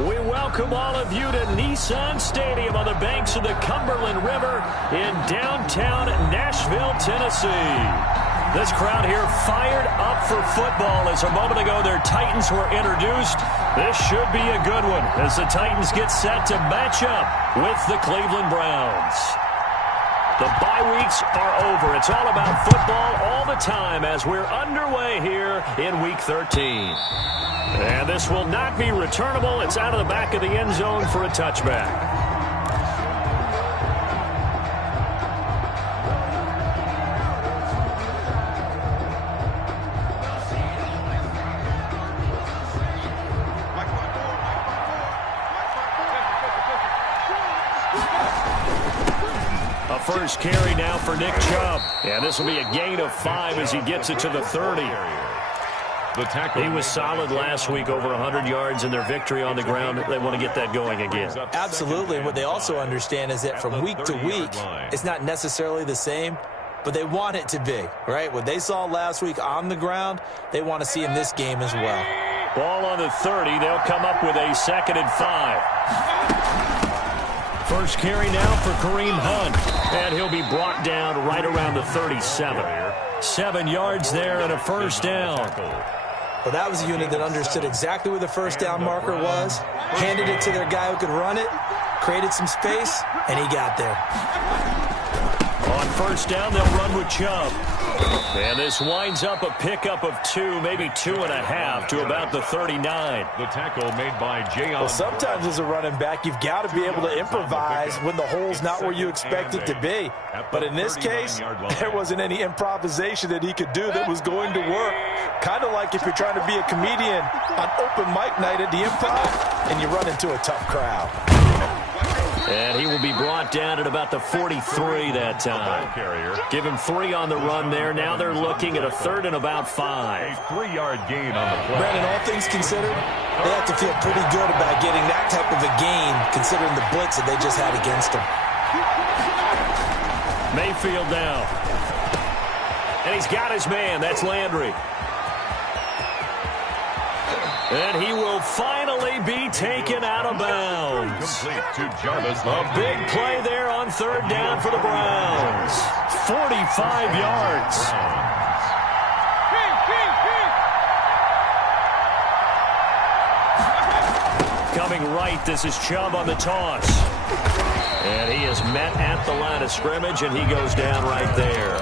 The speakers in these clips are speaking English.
We welcome all of you to Nissan Stadium on the banks of the Cumberland River in downtown Nashville, Tennessee. This crowd here fired up for football as a moment ago their Titans were introduced. This should be a good one as the Titans get set to match up with the Cleveland Browns. The bye weeks are over. It's all about football all the time as we're underway here in Week 13. And this will not be returnable. It's out of the back of the end zone for a touchback. A first carry now for Nick Chubb. And this will be a gain of 5 as he gets it to the 30. He was solid last week, over 100 yards in their victory on the ground. They want to get that going again. Absolutely. And what they also understand is that from week to week, it's not necessarily the same, but they want it to be, right? What they saw last week on the ground, they want to see in this game as well. Ball on the 30. They'll come up with a 2nd and 5. First carry now for Kareem Hunt. And he'll be brought down right around the 37. 7 yards there and a first down. Well, that was a unit that understood exactly where the first down marker was, handed it to their guy who could run it, created some space, and he got there. On first down, they'll run with Chubb. And this winds up a pickup of 2, maybe 2.5 to about the 39. The tackle made by Jayon. Well, sometimes as a running back, you've got to be able to improvise when the hole's not where you expect it to be. But in this case, there wasn't any improvisation that he could do that was going to work. Kind of like if you're trying to be a comedian on open mic night at the Improv and you run into a tough crowd. And he will be brought down at about the 43 that time. Give him 3 on the run there. Now they're looking at a 3rd and about 5. A 3-yard gain on the play. Brandon, all things considered, they have to feel pretty good about getting that type of a gain considering the blitz that they just had against them. Mayfield now. And he's got his man. That's Landry. And he will finally be taken out of bounds. A big play there on 3rd down for the Browns. 45 yards. Coming right, this is Chubb on the toss. And he is met at the line of scrimmage, and he goes down right there.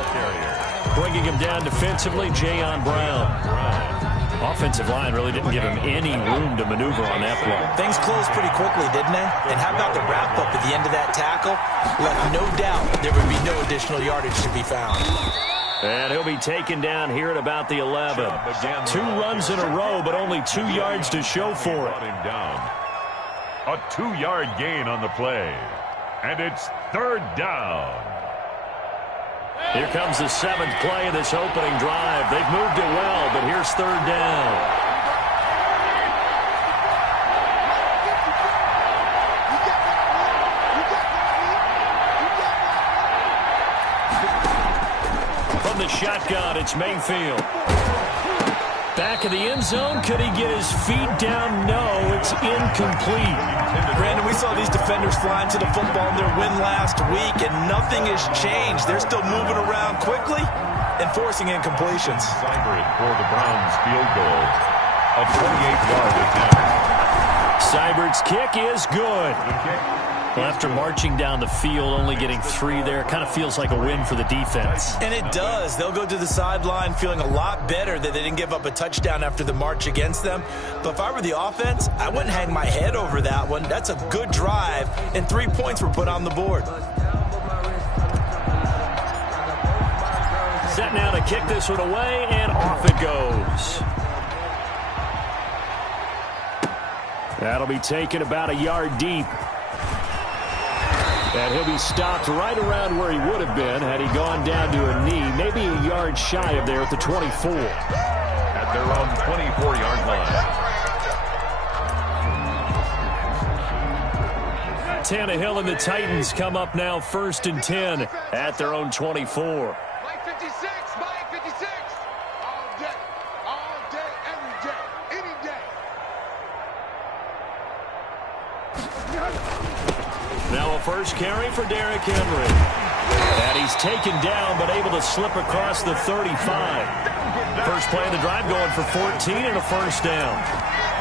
Bringing him down defensively, Jayon Brown. Offensive line really didn't give him any room to maneuver on that play. Things closed pretty quickly, didn't they? And how about the wrap-up at the end of that tackle? Left no doubt there would be no additional yardage to be found. And he'll be taken down here at about the 11. 2 runs in a row, but only 2 yards to show for it. A 2-yard gain on the play. And it's 3rd down. Here comes the 7th play of this opening drive. They've moved it well, but here's 3rd down. From the shotgun, it's Mayfield. Back of the end zone. Could he get his feet down? No, it's incomplete. Brandon, we saw these defenders flying to the football in their win last week, and nothing has changed. They're still moving around quickly and forcing incompletions. Seibert for the Browns field goal. A 28-yard attempt. Seibert's kick is good. Well, after marching down the field, only getting 3 there, kind of feels like a win for the defense. And it does. They'll go to the sideline feeling a lot better that they didn't give up a touchdown after the march against them. But if I were the offense, I wouldn't hang my head over that one. That's a good drive, and 3 points were put on the board. Set now to kick this one away, and off it goes. That'll be taken about a yard deep. And he'll be stopped right around where he would have been had he gone down to a knee, maybe a yard shy of there at the 24. At their own 24-yard line. Tannehill and the Titans come up now 1st and 10 at their own 24. Mike 56, Mike 56. All day, every day, any day. Now a first carry for Derrick Henry. And he's taken down, but able to slip across the 35. First play of the drive going for 14 and a first down.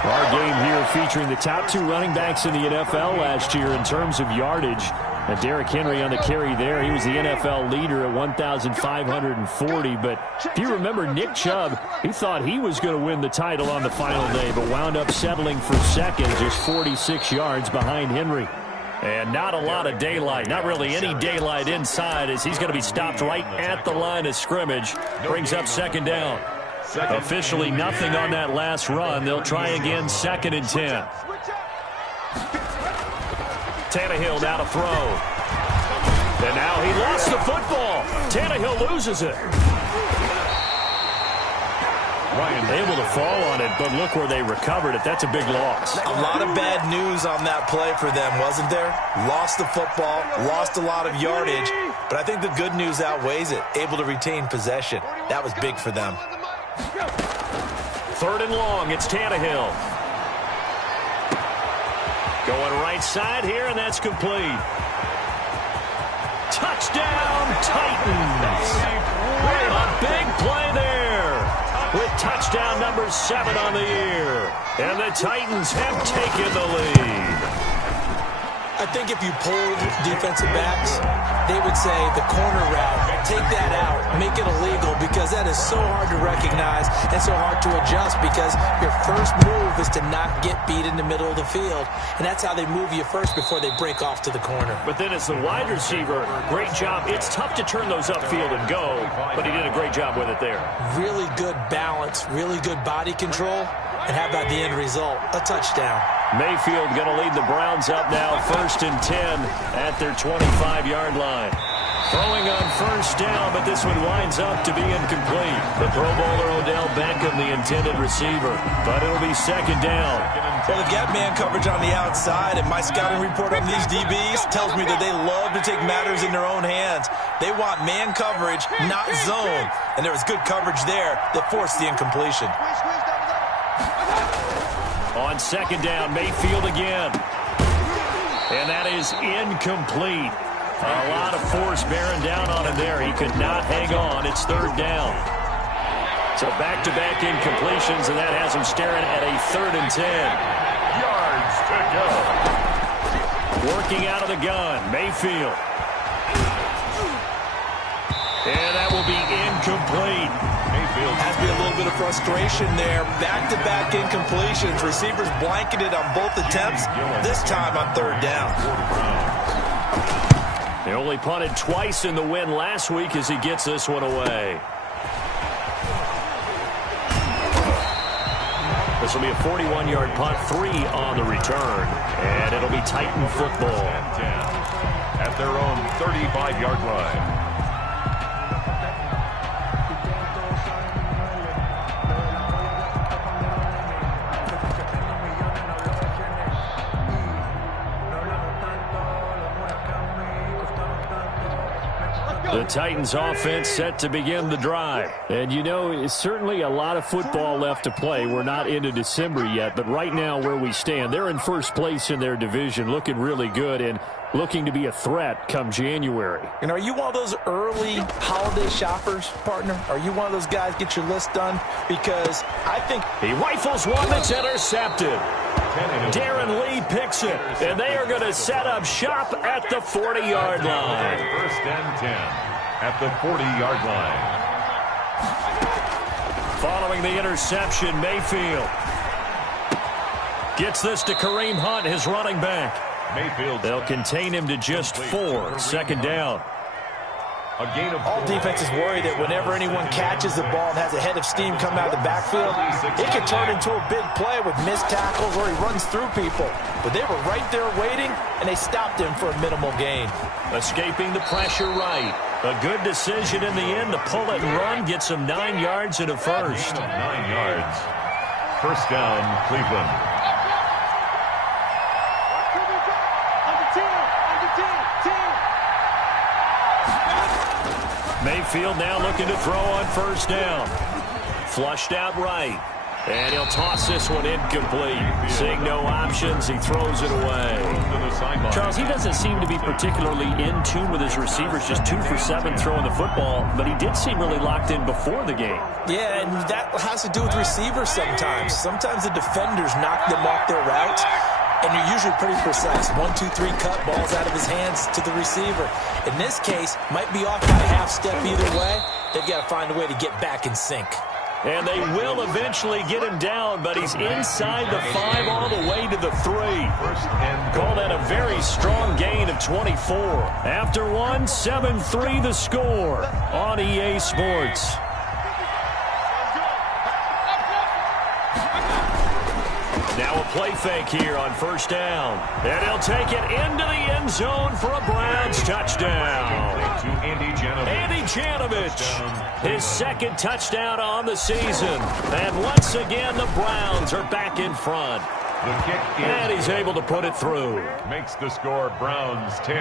Our game here featuring the top two running backs in the NFL last year in terms of yardage. And Derrick Henry on the carry there. He was the NFL leader at 1,540. But if you remember, Nick Chubb, he thought he was going to win the title on the final day, but wound up settling for second, just 46 yards behind Henry. And not a lot of daylight, not really any daylight inside, as he's going to be stopped right at the line of scrimmage. Brings up second down. Officially nothing on that last run. They'll try again, 2nd and 10. Tannehill now to throw. And now he lost the football. Tannehill loses it. Able to fall on it, but look where they recovered it. That's a big loss. A lot of bad news on that play for them, wasn't there? Lost the football, lost a lot of yardage, but I think the good news outweighs it. Able to retain possession. That was big for them. 3rd and long, it's Tannehill. Going right side here, and that's complete. Touchdown, Titans. A big play there with touchdown number 7 on the year. And the Titans have taken the lead. I think if you pulled defensive backs, they would say the corner route, take that out, make it illegal, because that is so hard to recognize and so hard to adjust, because your first move is to not get beat in the middle of the field. And that's how they move you first before they break off to the corner. But then as the wide receiver, great job. It's tough to turn those upfield and go, but he did a great job with it there. Really good balance, really good body control. And how about the end result? A touchdown. Mayfield going to lead the Browns up now, 1st and 10 at their 25-yard line. Throwing on first down, but this one winds up to be incomplete. The Pro Bowler Odell Beckham, the intended receiver, but it'll be 2nd down. Well, they've got man coverage on the outside, and my scouting report on these DBs tells me that they love to take matters in their own hands. They want man coverage, not zone, and there was good coverage there that forced the incompletion. On 2nd down, Mayfield again. And that is incomplete. A lot of force bearing down on him there. He could not hang on. It's 3rd down. So back-to-back incompletions, and that has him staring at a 3rd and 10. Yards to go. Working out of the gun, Mayfield. And that will be incomplete. Has to be a little bit of frustration there. Back-to-back incompletions. Receivers blanketed on both attempts, this time on 3rd down. They only punted twice in the win last week as he gets this one away. This will be a 41-yard punt, 3 on the return, and it'll be Titan football. At their own 35-yard line. The Titans offense set to begin the drive. And you know, it's certainly a lot of football left to play. We're not into December yet, but right now where we stand, they're in first place in their division, looking really good and looking to be a threat come January. And are you one of those early holiday shoppers, partner? Are you one of those guys get your list done? Because I think he rifles one that's intercepted. Darren Lee picks it, and they are going to set up shop at the 40-yard line. 1st and 10 at the 40-yard line. Following the interception, Mayfield gets this to Kareem Hunt, his running back. Mayfield. They'll contain him to just 4. 2nd down. A gain of all defenses worry that whenever anyone catches the ball and has a head of steam coming out of the backfield, it can turn into a big play with missed tackles or he runs through people. But they were right there waiting, and they stopped him for a minimal gain. Escaping the pressure right. A good decision in the end to pull it and run. Gets him 9 yards and a first. 9 yards. 1st down, Cleveland. Mayfield now looking to throw on 1st down. Flushed out right. And he'll toss this one incomplete. Seeing no options, he throws it away. Charles, he doesn't seem to be particularly in tune with his receivers, just 2 for 7 throwing the football, but he did seem really locked in before the game. Yeah, and that has to do with receivers sometimes. Sometimes the defenders knock them off their route, and you're usually pretty precise. 1, 2, 3 cut, balls out of his hands to the receiver. In this case, might be off by a half step either way. They've got to find a way to get back in sync. And they will eventually get him down, but he's inside the 5 all the way to the 3. Call that a very strong gain of 24. After one, 7-3 the score on EA Sports. Now a play fake here on first down. And he'll take it into the end zone for a Browns touchdown. Andy Janovich, his second touchdown on the season. And once again, the Browns are back in front. And he's able to put it through. Makes the score Browns 10,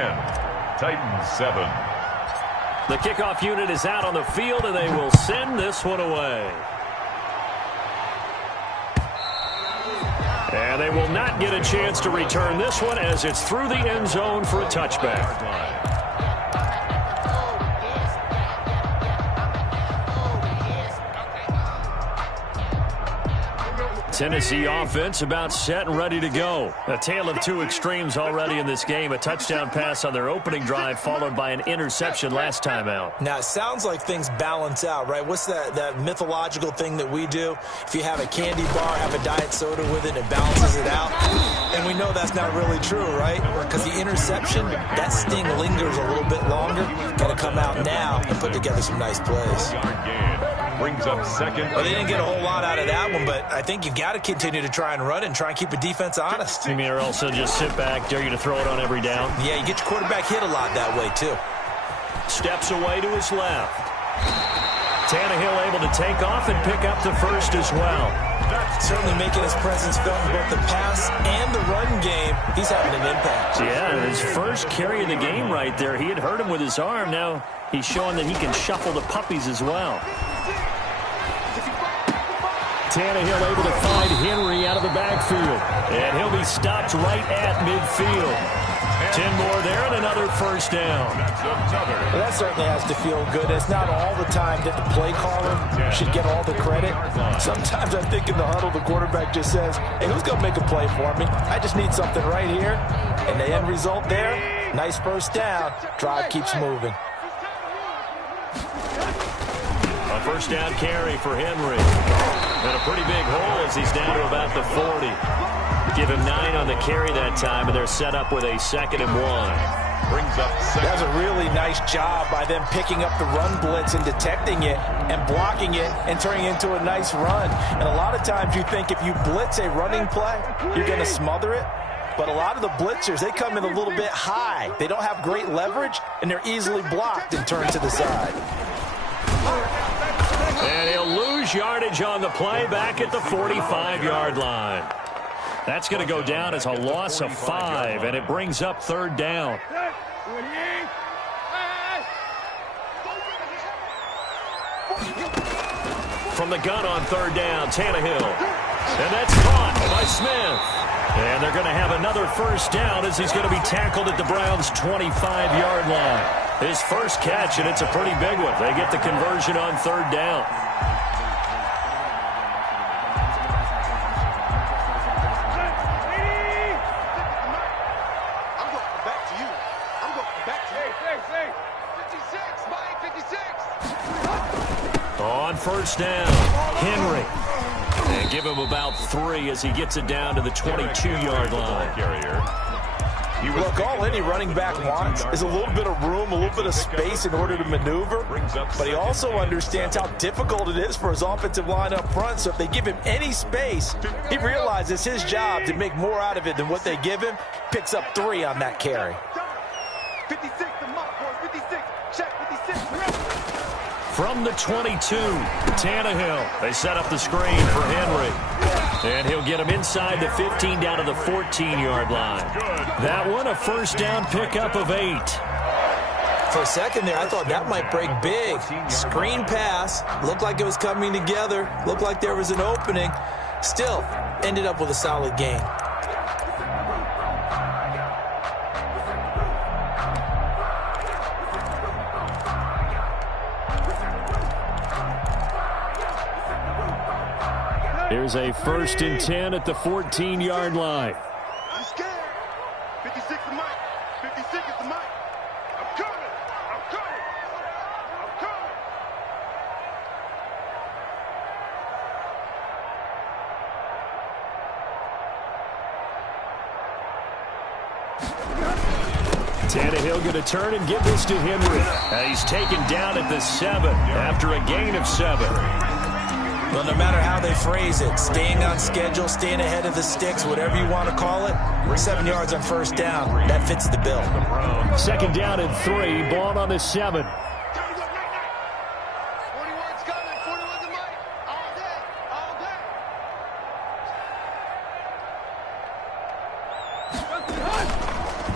Titans 7. The kickoff unit is out on the field, and they will send this one away. And they will not get a chance to return this one as it's through the end zone for a touchback. Tennessee offense about set and ready to go. A tale of two extremes already in this game. A touchdown pass on their opening drive followed by an interception last time out. Now, it sounds like things balance out, right? What's that mythological thing that we do? If you have a candy bar, have a diet soda with it, it balances it out. And we know that's not really true, right? Because the interception, that sting lingers a little bit longer. Got to come out now and put together some nice plays. Brings up second. Well, they didn't get a whole lot out of that one, but I think you've got to continue to try and run it and try and keep the defense honest. You mean or else just sit back, dare you to throw it on every down? Yeah, you get your quarterback hit a lot that way, too. Steps away to his left. Tannehill able to take off and pick up the first as well. Certainly making his presence felt in both the pass and the run game. He's having an impact. Yeah, his first carry of the game right there. He had hurt him with his arm. Now he's showing that he can shuffle the puppies as well. Tannehill able to find Henry out of the backfield. And he'll be stopped right at midfield. 10 more there and another first down. Well, that certainly has to feel good. It's not all the time that the play caller should get all the credit. Sometimes I think in the huddle the quarterback just says, hey, who's going to make a play for me? I just need something right here. And the end result there, nice first down. Drive keeps moving. A first down carry for Henry. And a pretty big hole as he's down to about the 40. Give him 9 on the carry that time, and they're set up with a 2nd and 1. Brings up second. That was a really nice job by them picking up the run blitz and detecting it and blocking it and turning it into a nice run. And a lot of times you think if you blitz a running play, you're going to smother it. But a lot of the blitzers, they come in a little bit high. They don't have great leverage, and they're easily blocked and turned to the side. And he'll lose yardage on the play back at the 45-yard line. That's going to go down as a loss of 5, and it brings up 3rd down. From the gun on 3rd down, Tannehill. And that's caught by Smith. And they're going to have another first down as he's going to be tackled at the Browns' 25-yard line. His first catch, and it's a pretty big one. They get the conversion on 3rd down. On first down, Henry. And give him about 3 as he gets it down to the 22-yard line. Look, all any running back wants is a little bit of room, a little bit of space in order to maneuver. But he also understands how difficult it is for his offensive line up front. So if they give him any space, he realizes his job to make more out of it than what they give him. Picks up 3 on that carry. 56, the mark for 56. Check 56. From the 22, Tannehill. They set up the screen for Henry. And he'll get him inside the 15 down to the 14-yard line. That one, a first down pickup of 8. For a second there, I thought that might break big. Screen pass. Looked like it was coming together. Looked like there was an opening. Still, ended up with a solid gain. Here's a 1st and 10 at the 14-yard line. I'm scared. 56 is Mike. 56 is the Mike. I'm coming. I'm coming. I'm coming. Tannehill going to turn and give this to Henry. He's taken down at the 7 after a gain of 7. Well, no matter how they phrase it, staying on schedule, staying ahead of the sticks, whatever you want to call it, 7 yards on 1st down, that fits the bill. 2nd down and 3, ball on the 7. 41's coming. 41's the Mike. All day. All day.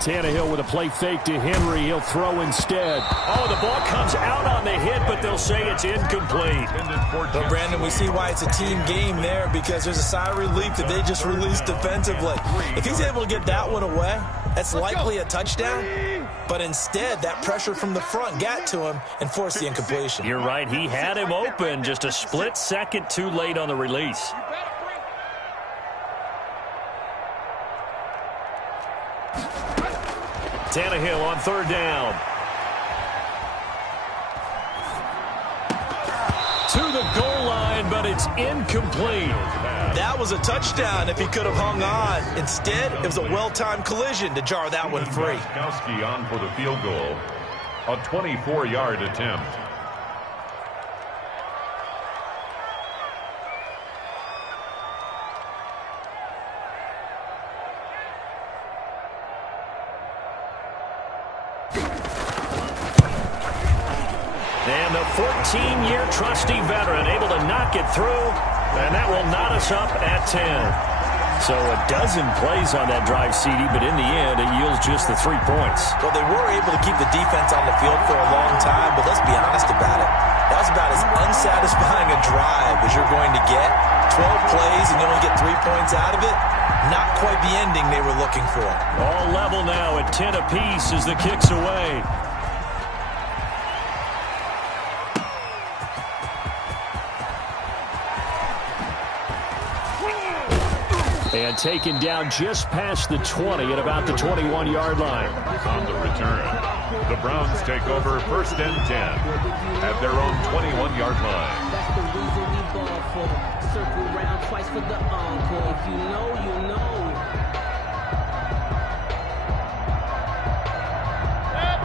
Tannehill with a play fake to Henry. He'll throw instead. Oh, the ball comes out on the hit, but they'll say it's incomplete. But, Brandon, we see why it's a team game there, because there's a sigh of relief that they just released defensively. If he's able to get that one away, that's likely a touchdown. But instead, that pressure from the front got to him and forced the incompletion. You're right. He had him open, just a split second too late on the release. Tannehill on 3rd down. To the goal line, but it's incomplete. That was a touchdown if he could have hung on. Instead, it was a well-timed collision to jar that one free. Gronkowski on for the field goal. A 24-yard attempt. And the 14-year trusty veteran able to knock it through, and that will knot us up at 10. So a dozen plays on that drive, CD, but in the end, it yields just the 3 points. Well, they were able to keep the defense on the field for a long time, but let's be honest about it. That was about as unsatisfying a drive as you're going to get. 12 plays and you only get 3 points out of it. Not quite the ending they were looking for. All level now at 10 apiece as the kick's away. And taken down just past the 20 at about the 21-yard line. On the return, the Browns take over 1st and 10 at their own 21-yard line. That's the reason we ball for. Circle round twice for the encore. If you know, you know.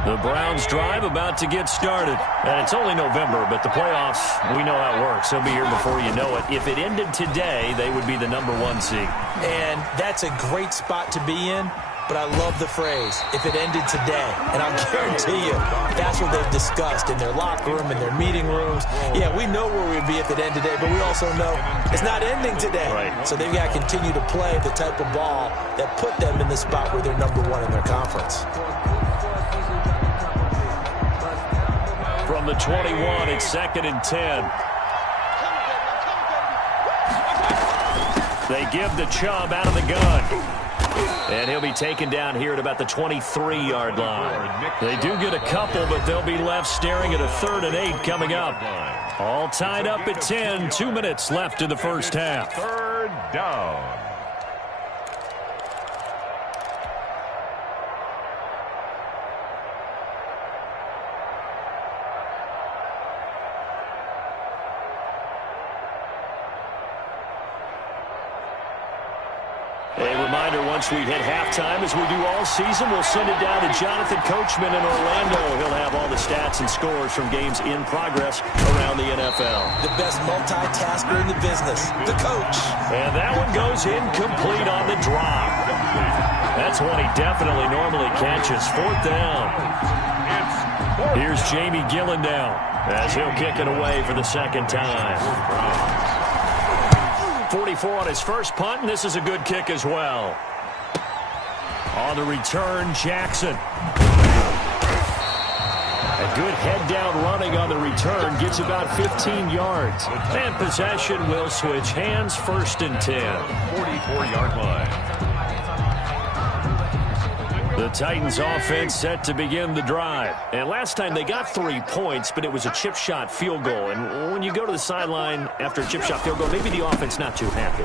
The Browns drive about to get started. And it's only November, but the playoffs, we know how it works. They'll be here before you know it. If it ended today, they would be the #1 seed. And that's a great spot to be in, but I love the phrase, if it ended today. And I'll guarantee you, that's what they've discussed in their locker room, in their meeting rooms. Yeah, we know where we'd be if it ended today, but we also know it's not ending today. Right. So they've got to continue to play the type of ball that put them in the spot where they're #1 in their conference. From the 21, it's 2nd and 10. They give the Chubb out of the gun. And he'll be taken down here at about the 23-yard line. They do get a couple, but they'll be left staring at a 3rd and 8 coming up. All tied up at 10, 2 minutes left in the first half. 3rd down. A reminder, once we hit halftime, as we do all season, we'll send it down to Jonathan Coachman in Orlando. He'll have all the stats and scores from games in progress around the NFL. The best multitasker in the business, the coach. And that one goes incomplete on the drop. That's one he definitely normally catches. 4th down. Here's Jamie Gillen now as he'll kick it away for the 2nd time. 44 on his first punt, and this is a good kick as well. On the return, Jackson. good head-down running on the return. Gets about 15 yards. And possession will switch hands, 1st and 10. 44-yard line. The Titans offense set to begin the drive. And last time they got 3 points, but it was a chip shot field goal. And when you go to the sideline after a chip shot field goal, maybe the offense not too happy.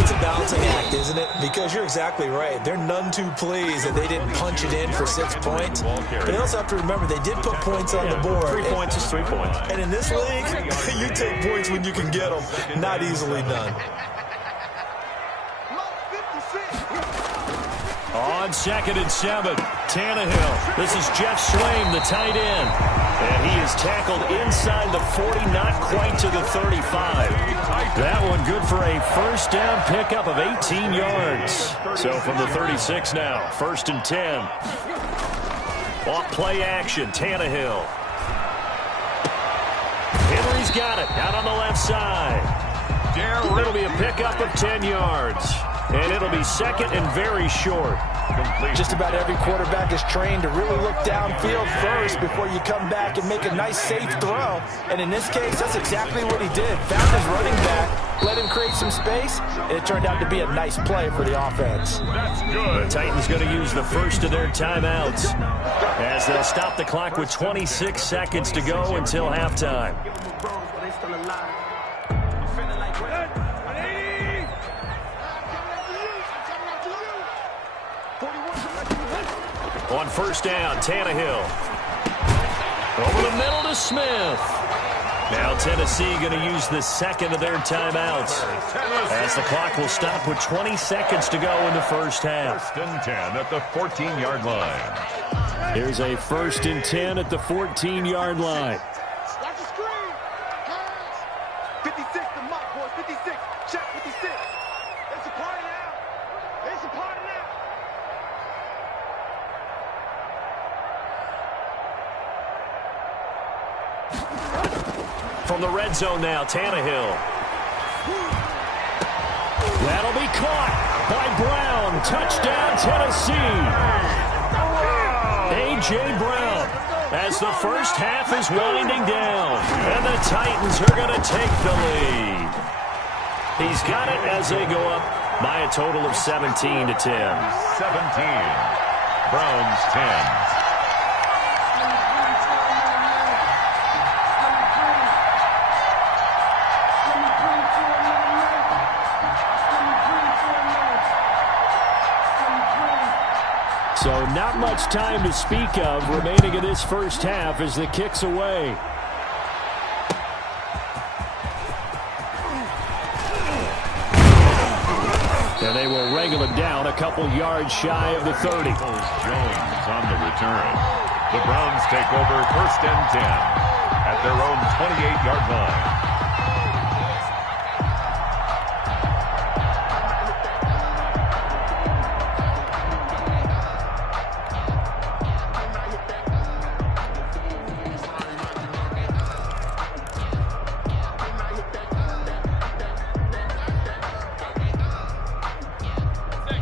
It's a balancing act, isn't it? Because you're exactly right. They're none too pleased that they didn't punch it in for 6 points. But they also have to remember they did put points on the board. 3 points is 3 points. And in this league, you take points when you can get them. Not easily done. On 2nd and 7, Tannehill. This is Jeff Swaim, the tight end. And he is tackled inside the 40, not quite to the 35. That one good for a 1st down pickup of 18 yards. So from the 36 now, 1st and 10. Off play action, Tannehill. Henry's got it, out on the left side. It'll be a pickup of 10 yards. And it'll be 2nd and very short. Just about every quarterback is trained to really look downfield first before you come back and make a nice, safe throw. And in this case, that's exactly what he did. Found his running back, let him create some space, and it turned out to be a nice play for the offense. That's good. The Titans going to use the first of their timeouts as they'll stop the clock with 26 seconds to go until halftime. On 1st down, Tannehill. Over the middle to Smith. Now Tennessee going to use the 2nd of their timeouts as the clock will stop with 20 seconds to go in the 1st half. 1st and 10 at the 14-yard line. Here's a 1st and 10 at the 14-yard line. Watch the screen. 56, the mark, boys. 56. Check 56. It's a party now. It's a party now. From the red zone now, Tannehill. That'll be caught by Brown. Touchdown, Tennessee. A.J. Brown as the 1st half is winding down. And the Titans are going to take the lead. He's got it as they go up by a total of 17 to 10. 17. Browns 10. So not much time to speak of remaining in this 1st half as the kick's away. And they will wrangle him down a couple yards shy of the 30. Jones on the return. The Browns take over 1st and 10 at their own 28-yard line.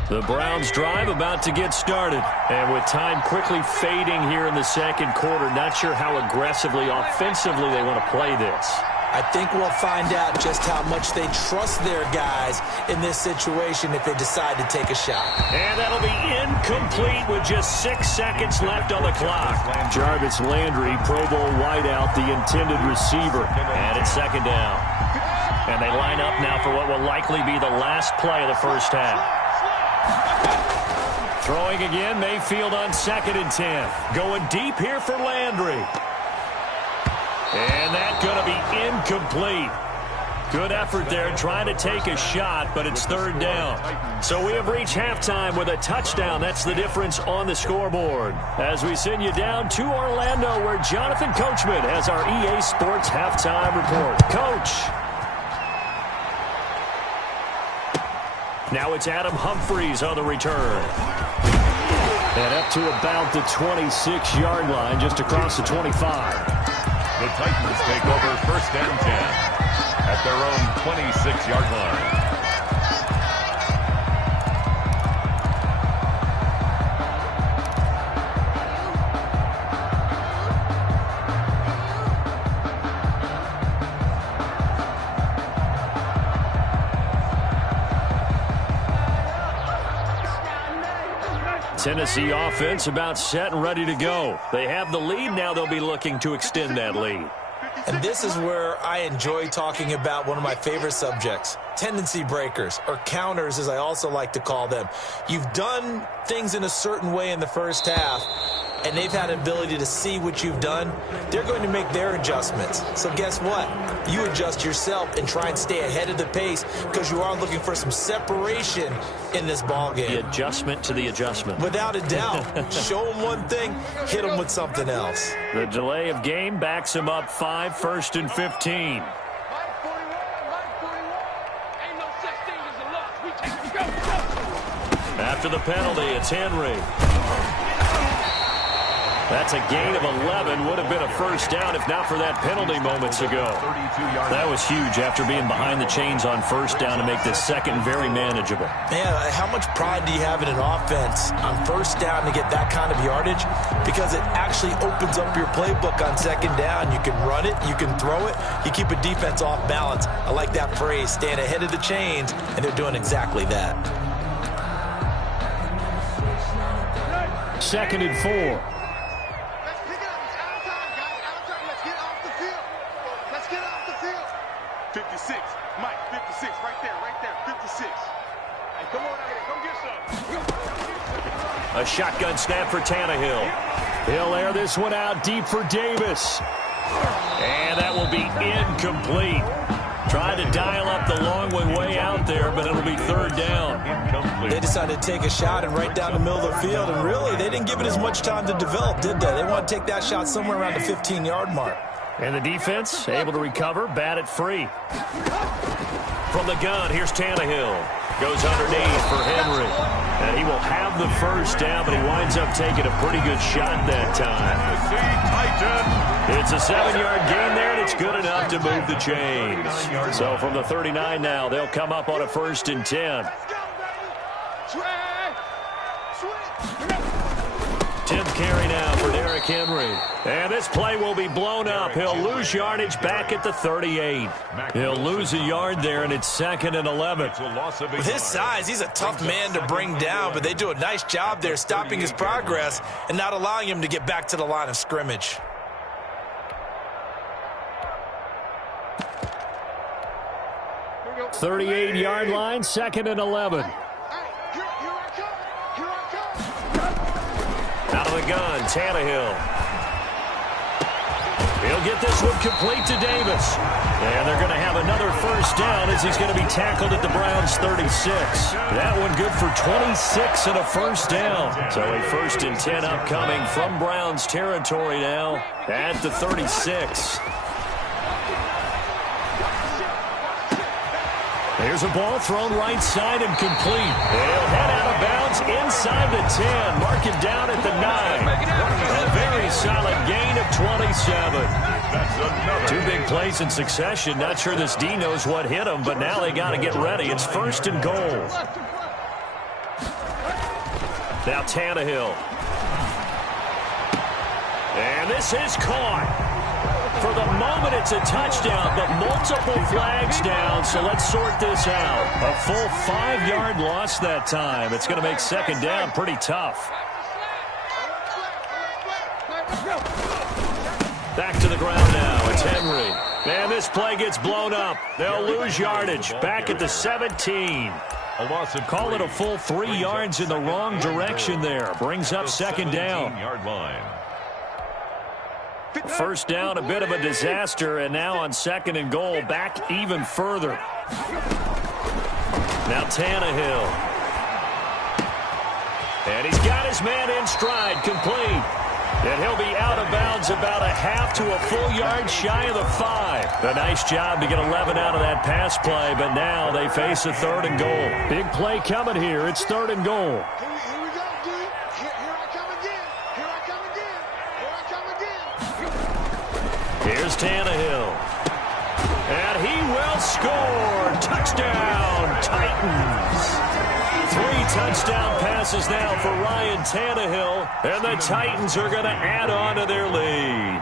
The Browns drive about to get started. And with time quickly fading here in the 2nd quarter, not sure how aggressively, offensively they want to play this. I think we'll find out just how much they trust their guys in this situation if they decide to take a shot. And that'll be incomplete with just 6 seconds left on the clock. Jarvis Landry, Pro Bowl wideout, the intended receiver. And it's 2nd down. And they line up now for what will likely be the last play of the 1st half. Throwing again, Mayfield on 2nd and 10. Going deep here for Landry. And that's going to be incomplete. Good effort there trying to take a shot, but it's 3rd down. So we have reached halftime with a touchdown. That's the difference on the scoreboard. As we send you down to Orlando, where Jonathan Coachman has our EA Sports halftime report. Coach. Now it's Adam Humphries on the return. And up to about the 26-yard line, just across the 25. The Titans take over 1st and 10 at their own 26-yard line. Tennessee offense about set and ready to go. They have the lead. Now they'll be looking to extend that lead. And this is where I enjoy talking about one of my favorite subjects, tendency breakers, or counters as I also like to call them. You've done things in a certain way in the first half, and they've had an ability to see what you've done. They're going to make their adjustments. So guess what? You adjust yourself and try and stay ahead of the pace because you are looking for some separation in this ball game. The adjustment to the adjustment. Without a doubt. Show them one thing, hit them with something else. The delay of game backs him up 5, 1st and 15. After the penalty, it's Henry. That's a gain of 11. Would have been a first down if not for that penalty moments ago. That was huge after being behind the chains on first down to make this second very manageable. Man, how much pride do you have in an offense on first down to get that kind of yardage? Because it actually opens up your playbook on second down. You can run it, you can throw it, you keep a defense off balance. I like that phrase, staying ahead of the chains, and they're doing exactly that. 2nd and 4. 56. Mike, 56. Right there. 56. Hey, come on out here. Come get some. A shotgun snap for Tannehill. He'll air this one out deep for Davis. And that will be incomplete. Trying to dial up the long way out there, but it'll be 3rd down. They decided to take a shot and right down the middle of the field, and really, they didn't give it as much time to develop, did they? They want to take that shot somewhere around the 15-yard mark. And the defense able to recover, bat it free. From the gun, here's Tannehill. Goes underneath for Henry. And he will have the first down, but he winds up taking a pretty good shot that time. It's a 7-yard gain there, and it's good enough to move the chains. So from the 39 now, they'll come up on a 1st and 10. Tim carry now for Derrick Henry. And this play will be blown up. He'll lose yardage back at the 38. He'll lose a yard there, and it's 2nd and 11. With his size, he's a tough man to bring down, but they do a nice job there stopping his progress and not allowing him to get back to the line of scrimmage. The 38-yard line, 2nd and 11. Out of the gun, Tannehill. He'll get this one complete to Davis. And they're going to have another first down as he's going to be tackled at the Browns' 36. That one good for 26 and a first down. So a 1st and 10 upcoming from Browns territory now at the 36. There's a ball thrown right side and complete. They'll head out of bounds inside the 10. Mark it down at the 9. A very solid gain of 27. 2 big plays in succession. Not sure this D knows what hit him, but now they got to get ready. It's 1st and goal. Now Tannehill. And this is caught. For the moment, it's a touchdown, but multiple flags down, so let's sort this out. A full 5-yard loss that time. It's going to make 2nd down pretty tough. Back to the ground now. It's Henry. And this play gets blown up. They'll lose yardage. Back at the 17. Call it a full 3 yards in the wrong direction there. Brings up 2nd down. First down, a bit of a disaster, and now on 2nd and goal, back even further. Now Tannehill. And he's got his man in stride, complete. And he'll be out of bounds about a half to a full yard shy of the 5. A nice job to get 11 out of that pass play, but now they face a 3rd and goal. Big play coming here. It's 3rd and goal. Here's Tannehill. And he will score. Touchdown, Titans. 3 touchdown passes now for Ryan Tannehill. And the Titans are going to add on to their lead.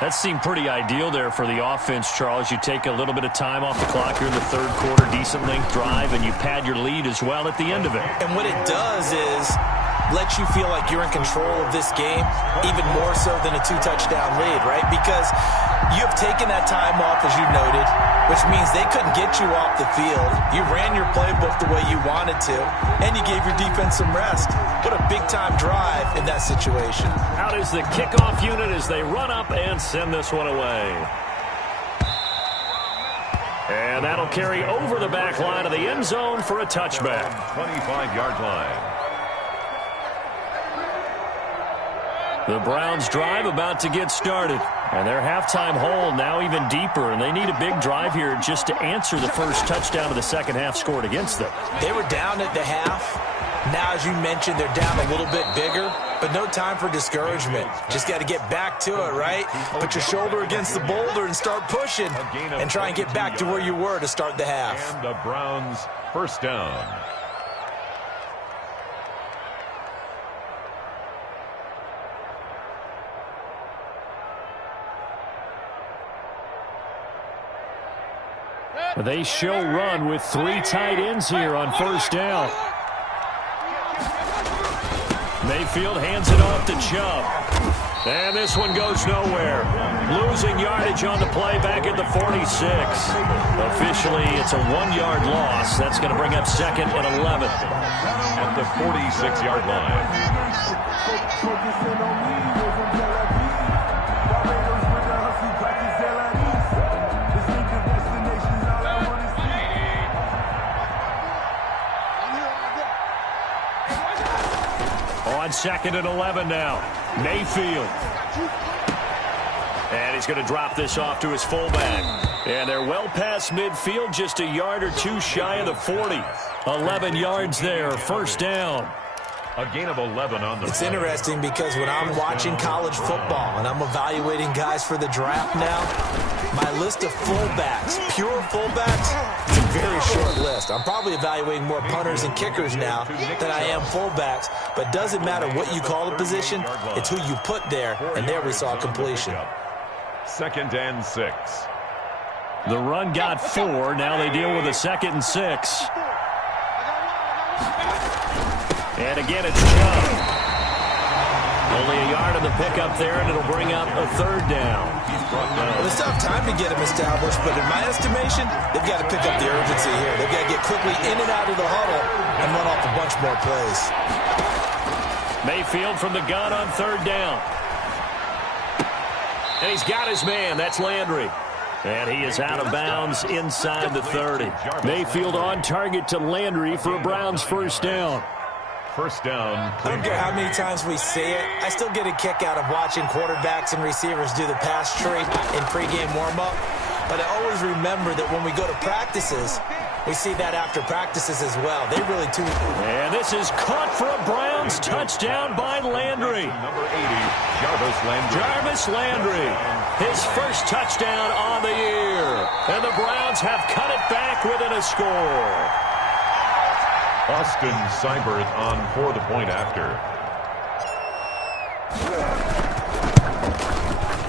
That seemed pretty ideal there for the offense, Charles. You take a little bit of time off the clock here in the 3rd quarter, decent length drive, and you pad your lead as well at the end of it. And what it does is lets you feel like you're in control of this game, even more so than a 2-touchdown lead, right? Because you have taken that time off, as you noted, which means they couldn't get you off the field. You ran your playbook the way you wanted to, and you gave your defense some rest. What a big-time drive in that situation. Out is the kickoff unit as they run up and send this one away. And that'll carry over the back line of the end zone for a touchback. 25-yard line. The Browns drive about to get started. And their halftime hole now even deeper. And they need a big drive here just to answer the first touchdown of the second half scored against them. They were down at the half. Now, as you mentioned, they're down a little bit bigger. But no time for discouragement. Just got to get back to it, right? Put your shoulder against the boulder and start pushing. And try and get back to where you were to start the half. And the Browns first down. They show run with 3 tight ends here on first down. Mayfield hands it off to Chubb. And this one goes nowhere. Losing yardage on the play back at the 46. Officially, it's a 1-yard loss. That's going to bring up second and 11. At the 46-yard line. On second and 11 now. Mayfield. And he's going to drop this off to his fullback. And they're well past midfield, just a yard or two shy of the 40. 11 yards there, first down. A gain of 11 on the It's play. interesting because when I'm watching college football and I'm evaluating guys for the draft now, my list of fullbacks, pure fullbacks, it's a very short list. I'm probably evaluating more punters and kickers now than I am fullbacks, but it doesn't matter what you call the position, it's who you put there, and there we saw completion. Second and 6. The run got 4. Now they deal with a second and 6. And again, it's Chubb. Only a yard on the pickup there, and it'll bring up a third down. Well, it's tough time to get him established, but in my estimation, they've got to pick up the urgency here. They've got to get quickly in and out of the huddle and run off a bunch more plays. Mayfield from the gun on third down. And he's got his man. That's Landry. And he is out of bounds inside the 30. Mayfield on target to Landry for a Browns first down. First down. I don't care how many times we see it. I still get a kick out of watching quarterbacks and receivers do the pass tree in pregame warm-up. But I always remember that when we go to practices, we see that after practices as well. They really tune. And this is caught for a Browns touchdown by Landry. Number 80, Jarvis Landry. Jarvis Landry, his first touchdown on the year. And the Browns have cut it back within a score. Austin Seibert on for the point after.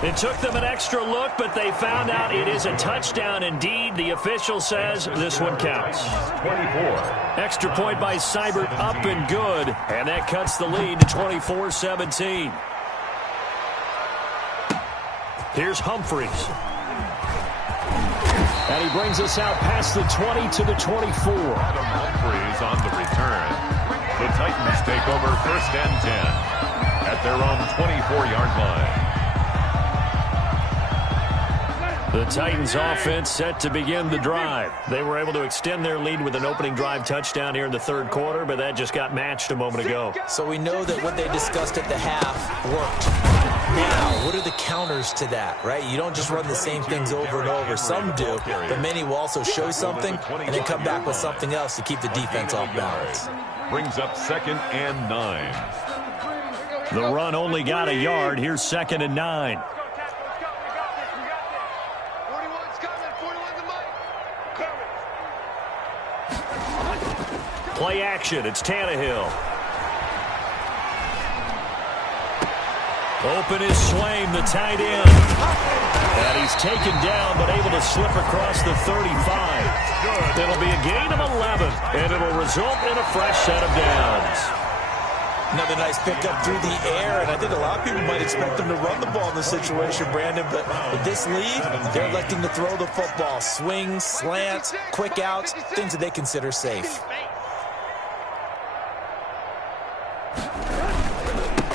It took them an extra look, but they found out it is a touchdown indeed. The official says this one counts. 24. Extra point by Seibert, up and good. And that cuts the lead to 24-17. Here's Humphries. And he brings us out past the 20 to the 24. Adam Humphries on the return. The Titans take over first and 10 at their own 24-yard line. The Titans offense set to begin the drive. They were able to extend their lead with an opening drive touchdown here in the third quarter, but that just got matched a moment ago. So we know that what they discussed at the half worked. Now, what are the counters to that, right? You don't just run the same things over and over. Some do, but many will also show something and then come back with something else to keep the defense off balance. Brings up second and 9. The run only got a yard. Here's second and 9. 41's coming. 41's the mic. Play action. It's Tannehill. Open is Swaim, the tight end. And he's taken down, but able to slip across the 35. It'll be a gain of 11, and it'll result in a fresh set of downs. Another nice pickup through the air, and I think a lot of people might expect them to run the ball in this situation, Brandon, but with this lead, they're electing to throw the football. Swings, slants, quick outs, things that they consider safe.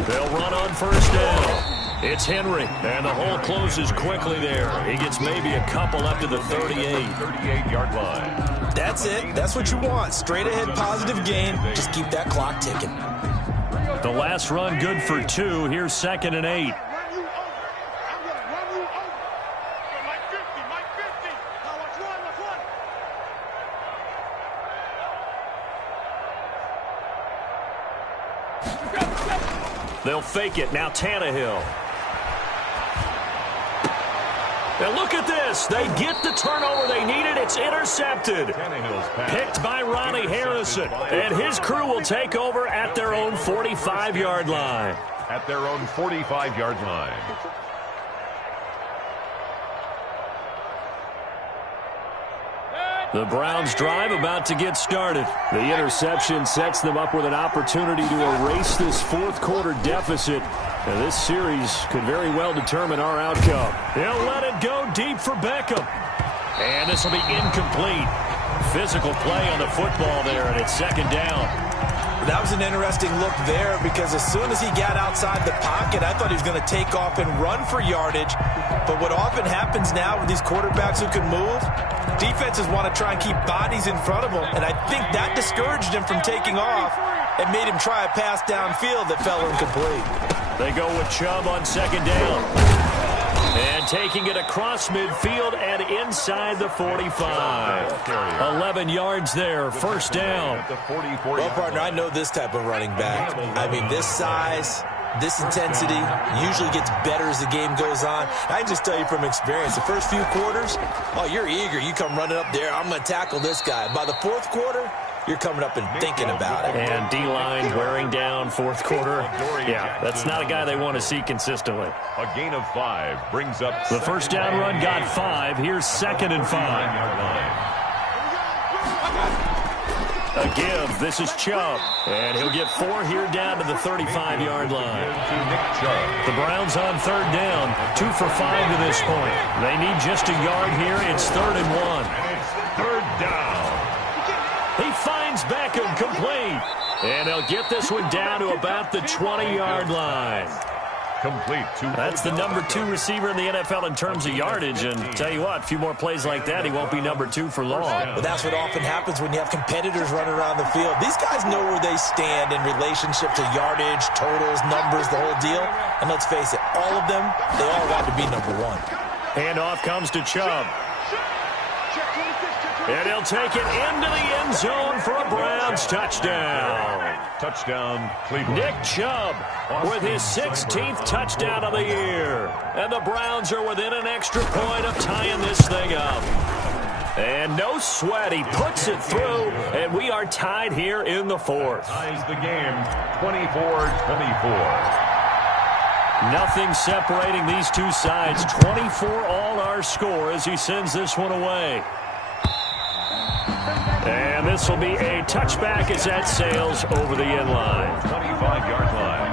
They'll run on first down. It's Henry, and the hole closes quickly there. He gets maybe a couple up to the 38-yard line. That's it. That's what you want. Straight ahead positive gain. Just keep that clock ticking. The last run good for 2. Here's 2nd and 8. They'll fake it. Now Tannehill. And look at this. They get the turnover they needed. It's intercepted. Picked by Ronnie Harrison. And his crew will take over at their own 45-yard line. At their own 45-yard line. The Browns drive about to get started. The interception sets them up with an opportunity to erase this fourth quarter deficit. And this series could very well determine our outcome. They'll let it go deep for Beckham. And this will be incomplete. Physical play on the football there, and it's 2nd down. That was an interesting look there because as soon as he got outside the pocket, I thought he was going to take off and run for yardage. But what often happens now with these quarterbacks who can move, defenses want to try and keep bodies in front of them, and I think that discouraged him from taking off and made him try a pass downfield that fell incomplete. They go with Chubb on 2nd down. And taking it across midfield and inside the 45. 11 yards there, 1st down. Well, partner, I know this type of running back. I mean, this size, this intensity usually gets better as the game goes on. I can just tell you from experience, the first few quarters, oh, you're eager. You come running up there, I'm going to tackle this guy. By the 4th quarter, you're coming up and thinking about it. And D-line wearing down 4th quarter. Yeah, that's not a guy they want to see consistently. A gain of 5 brings up the 1st down run got 5. Here's 2nd and 5. A give. This is Chubb. And he'll get 4 here down to the 35-yard line. The Browns on 3rd down. 2 for 5 to this point. They need just a yard here. It's 3rd and 1. And it's 3rd down. He finds Beckham complete. And they'll get this one down to about the 20-yard line. Complete. That's the number 2 receiver in the NFL in terms of yardage. And tell you what, a few more plays like that, he won't be number 2 for long. But that's what often happens when you have competitors running around the field. These guys know where they stand in relationship to yardage, totals, numbers, the whole deal. And let's face it, all of them, they all want to be number 1. Handoff comes to Chubb. And he'll take it into the end zone for a Browns touchdown. Touchdown, Cleveland. Nick Chubb with his 16th touchdown of the year. And the Browns are within an extra point of tying this thing up. And no sweat, he puts it through, and we are tied here in the 4th. Ties the game 24-24. Nothing separating these two sides. 24 all our score as he sends this one away. And this will be a touchback as that sails over the end line. 25-yard line.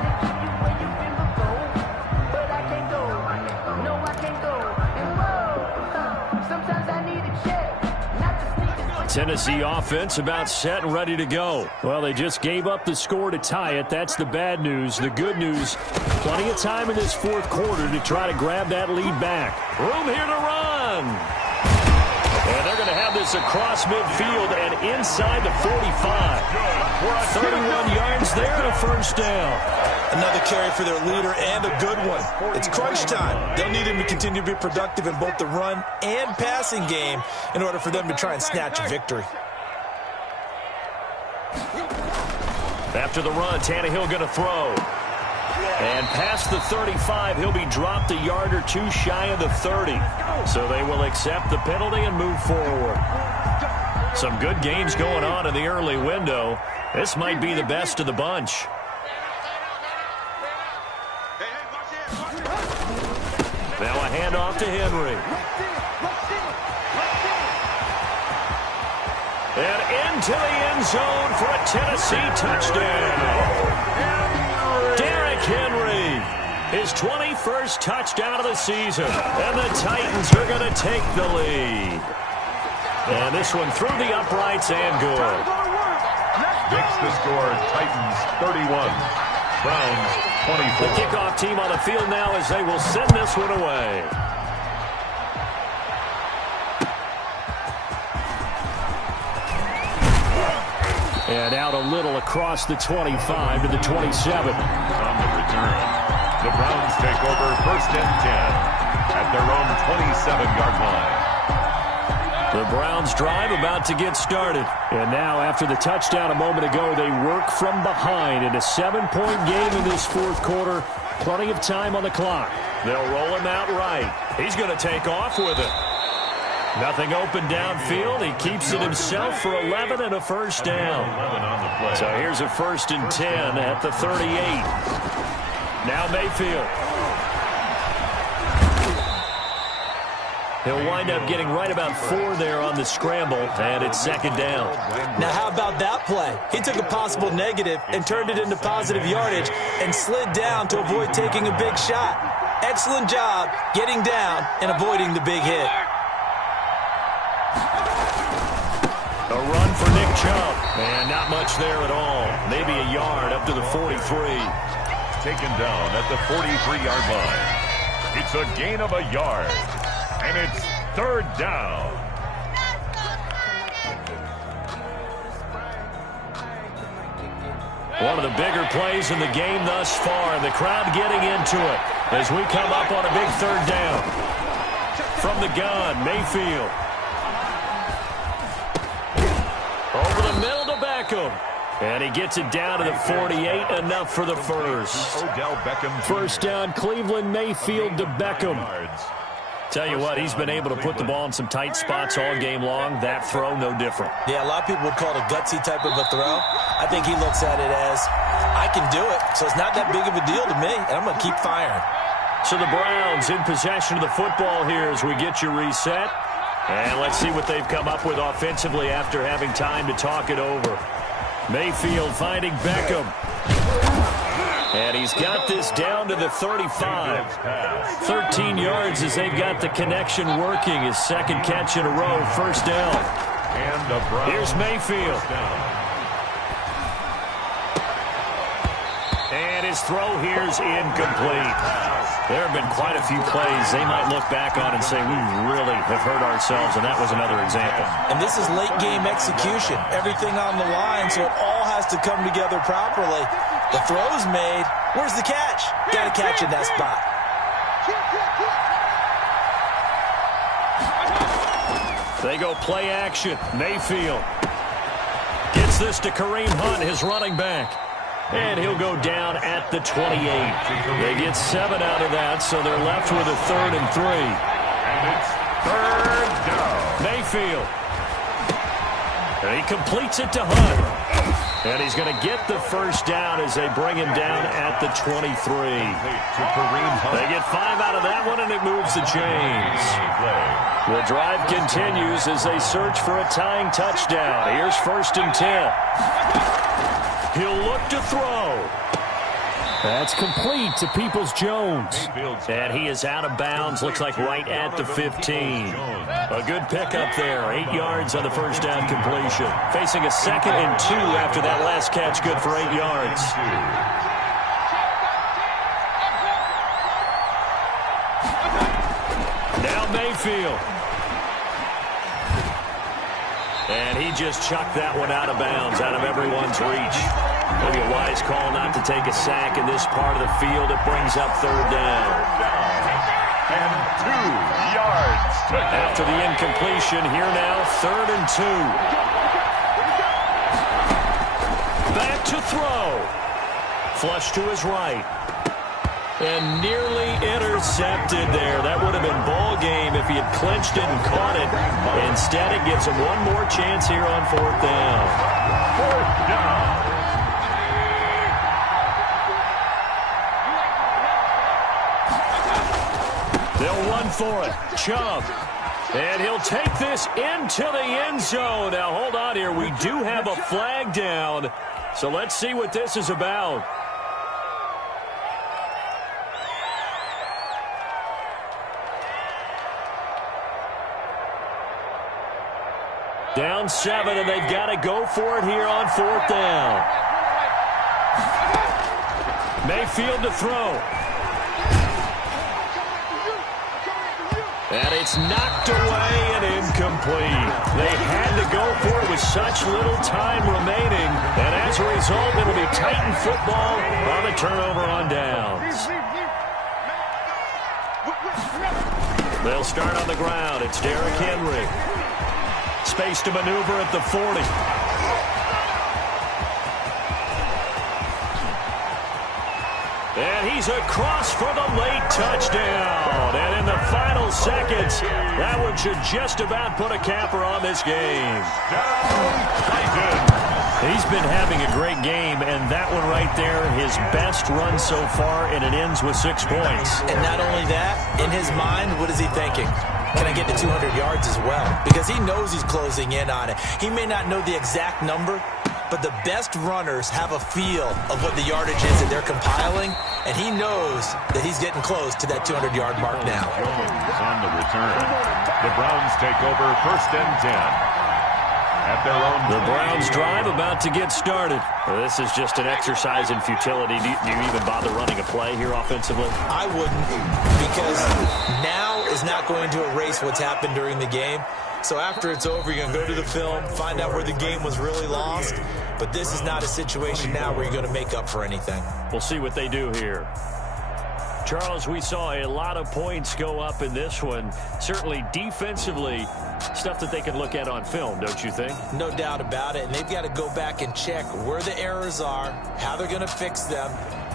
Tennessee offense about set and ready to go. Well, they just gave up the score to tie it. That's the bad news. The good news, plenty of time in this 4th quarter to try to grab that lead back. Room here to run. And they're going to have this across midfield and inside the 45. 31 yards there and a 1st down. Another carry for their leader and a good one. It's crunch time. They'll need him to continue to be productive in both the run and passing game in order for them to try and snatch a victory. After the run, Tannehill going to throw. And past the 35, he'll be dropped a yard or 2 shy of the 30. So they will accept the penalty and move forward. Some good games going on in the early window. This might be the best of the bunch. Now a handoff to Henry. And into the end zone for a Tennessee touchdown. Henry. His 21st touchdown of the season. And the Titans are going to take the lead. And this one through the uprights and good. Makes the score Titans 31. Browns 24. The kickoff team on the field now as they will send this one away. And out a little across the 25 to the 27. On the return, the Browns take over 1st and 10 at their own 27-yard line. The Browns drive about to get started. And now after the touchdown a moment ago, they work from behind in a 7-point game in this fourth quarter. Plenty of time on the clock. They'll roll him out right. He's going to take off with it. Nothing open downfield. He keeps it himself for 11 and a first down. So here's a 1st and 10 at the 38. Now Mayfield. He'll wind up getting right about 4 there on the scramble, and it's 2nd down. Now, how about that play? He took a possible negative and turned it into positive yardage and slid down to avoid taking a big shot. Excellent job getting down and avoiding the big hit. A run for Nick Chubb, and not much there at all. Maybe a yard up to the 43. Taken down at the 43-yard line. It's a gain of a yard, and it's 3rd down. One of the bigger plays in the game thus far, and the crowd getting into it as we come up on a big 3rd down. From the gun, Mayfield. Over the middle to Beckham. And he gets it down to the 48, enough for the first. Odell Beckham. 1st down, Cleveland, Mayfield to Beckham. Tell you what, he's been able to put the ball in some tight spots all game long. That throw, no different. Yeah, a lot of people would call it a gutsy type of a throw. I think he looks at it as, I can do it, so it's not that big of a deal to me, and I'm going to keep firing. So the Browns in possession of the football here as we get you reset. And let's see what they've come up with offensively after having time to talk it over. Mayfield finding Beckham. And he's got this down to the 35. 13 yards as they've got the connection working. His 2nd catch in a row, 1st down. Here's Mayfield. And his throw here's incomplete. There have been quite a few plays they might look back on and say, we really have hurt ourselves, and that was another example. And this is late game execution. Everything on the line, so it all has to come together properly. The throw's made. Where's the catch? Got to catch in that spot. They go play action. Mayfield gets this to Kareem Hunt, his running back. And he'll go down at the 28. They get 7 out of that, so they're left with a 3rd and 3. And it's 3rd down. Mayfield. And he completes it to Hunt. And he's going to get the 1st down as they bring him down at the 23. They get 5 out of that one, and it moves the chains. The drive continues as they search for a tying touchdown. Here's 1st and 10. He'll look to throw. That's complete to Peoples-Jones. And he is out of bounds. Looks like right at the 15. A good pickup there. 8 yards on the 1st down completion. Facing a 2nd and 2 after that last catch. Good for 8 yards. Now Mayfield. And he just chucked that one out of bounds, out of everyone's reach. Maybe a wise call not to take a sack in this part of the field. It brings up 3rd down. And 2 yards. After the incompletion, here now, 3rd and 2. Back to throw. Flush to his right. And nearly intercepted there. That would have been ball game if he had clinched it and caught it. Instead, it gives him one more chance here on 4th down. 4th down. They'll run for it. Chubb. And he'll take this into the end zone. Now, hold on here. We do have a flag down. So let's see what this is about. Down 7, and they've got to go for it here on 4th down. Mayfield to throw. And it's knocked away and incomplete. They had to go for it with such little time remaining. And as a result, it'll be Titan football on the turnover on downs. They'll start on the ground. It's Derrick Henry. Space to maneuver at the 40. And he's across for the late touchdown. And in the final seconds, that one should just about put a capper on this game. He's been having a great game, and that one right there, his best run so far, and it ends with 6 points. And not only that, in his mind, what is he thinking? Can I get to 200 yards as well? Because he knows he's closing in on it. He may not know the exact number, but the best runners have a feel of what the yardage is that they're compiling, and he knows that he's getting close to that 200-yard mark now. On the return, the Browns take over 1st and 10. At their own the Browns drive about to get started. This is just an exercise in futility. Do you even bother running a play here offensively? I wouldn't, because now is not going to erase what's happened during the game. So after it's over, you're going to go to the film, find out where the game was really lost. But this is not a situation now where you're going to make up for anything. We'll see what they do here. Charles, we saw a lot of points go up in this one. Certainly defensively, stuff that they can look at on film, don't you think? No doubt about it. And they've got to go back and check where the errors are, how they're going to fix them,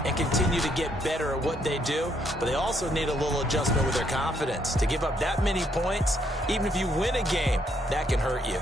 and continue to get better at what they do. But they also need a little adjustment with their confidence. To give up that many points, even if you win a game, that can hurt you.